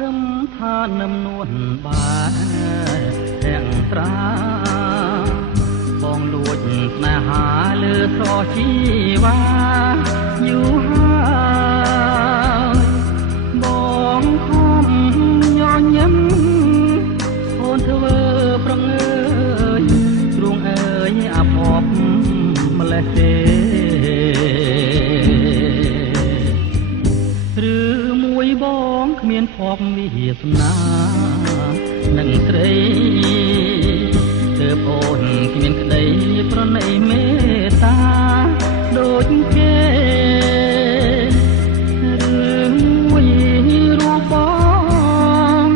ខឹមថានឹមនួនបានទាំងត្រាបងលួចស្នេហាលើស្រជីវ៉ាយូរហើយបងខំញញឹមអូនធ្វើប្រងើយទ្រង់អើយអាភពម្លេះទេឬមួយបងគ្មានភពវាសនានឹងស្រីទើបអូនគ្មានក្តីប្រណីមេត្តាដូចគេរឿងមួយរូបបង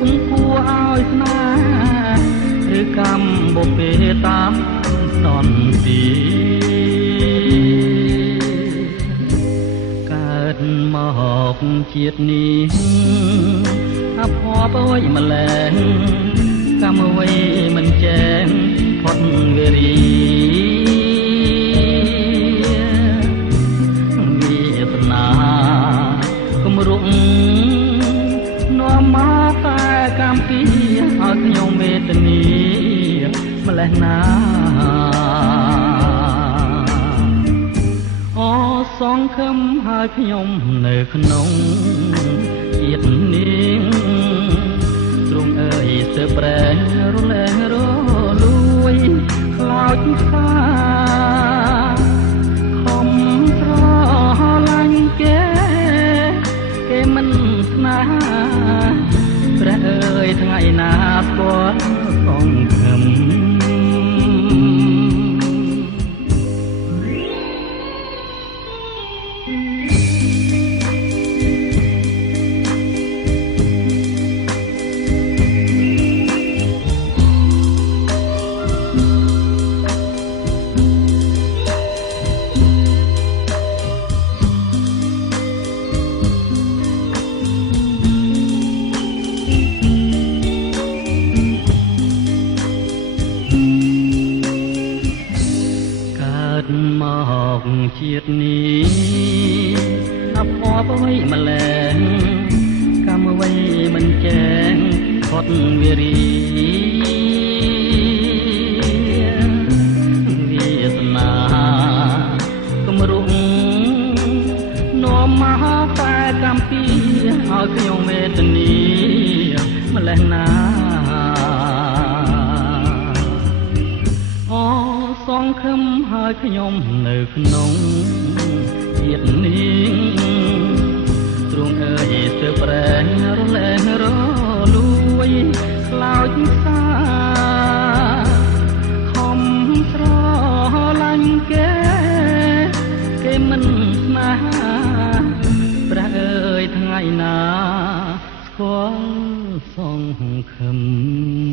គង់គួរឲ្យស្នាឬកម្មបុពេតាមតនទីកើតមកជាតិនេះអភ័ព្វអើយម្លែងកម្មអ្វីមិនចែងផុតវេរីវាសនាគំរុកនាំមកតែកម្មពីឲ្យខ្ញុំវេទនីម្លេះណាអូសងខឹមហើយខ្ញុំនៅក្នុងជាតិនេះទ្រង់អើយសើប្រែរលែងរលួយខ្លោចថាខំស្រឡាញ់គេមិនស្នេហាព្រះអើយថ្ងៃណាស្គាល់សងខឹមមកជាតិនេះអភ័ព្វអ្វីម្លែងកម្មអ្វីមិនចែងផុតវេរីវាសនាគំរុកនាំមកតែកម្មពីឲ្យខ្ញុំវេទនីម្លេះណាសងខឹមហើយខ្ញុំនៅក្នុងជាតិនេះទ្រង់អើយទើបប្រែរលែងរលួយខ្លោចសាខំស្រឡាញ់គេមិនស្នេហាព្រះអើយថ្ងៃណាស្គាល់សងខឹម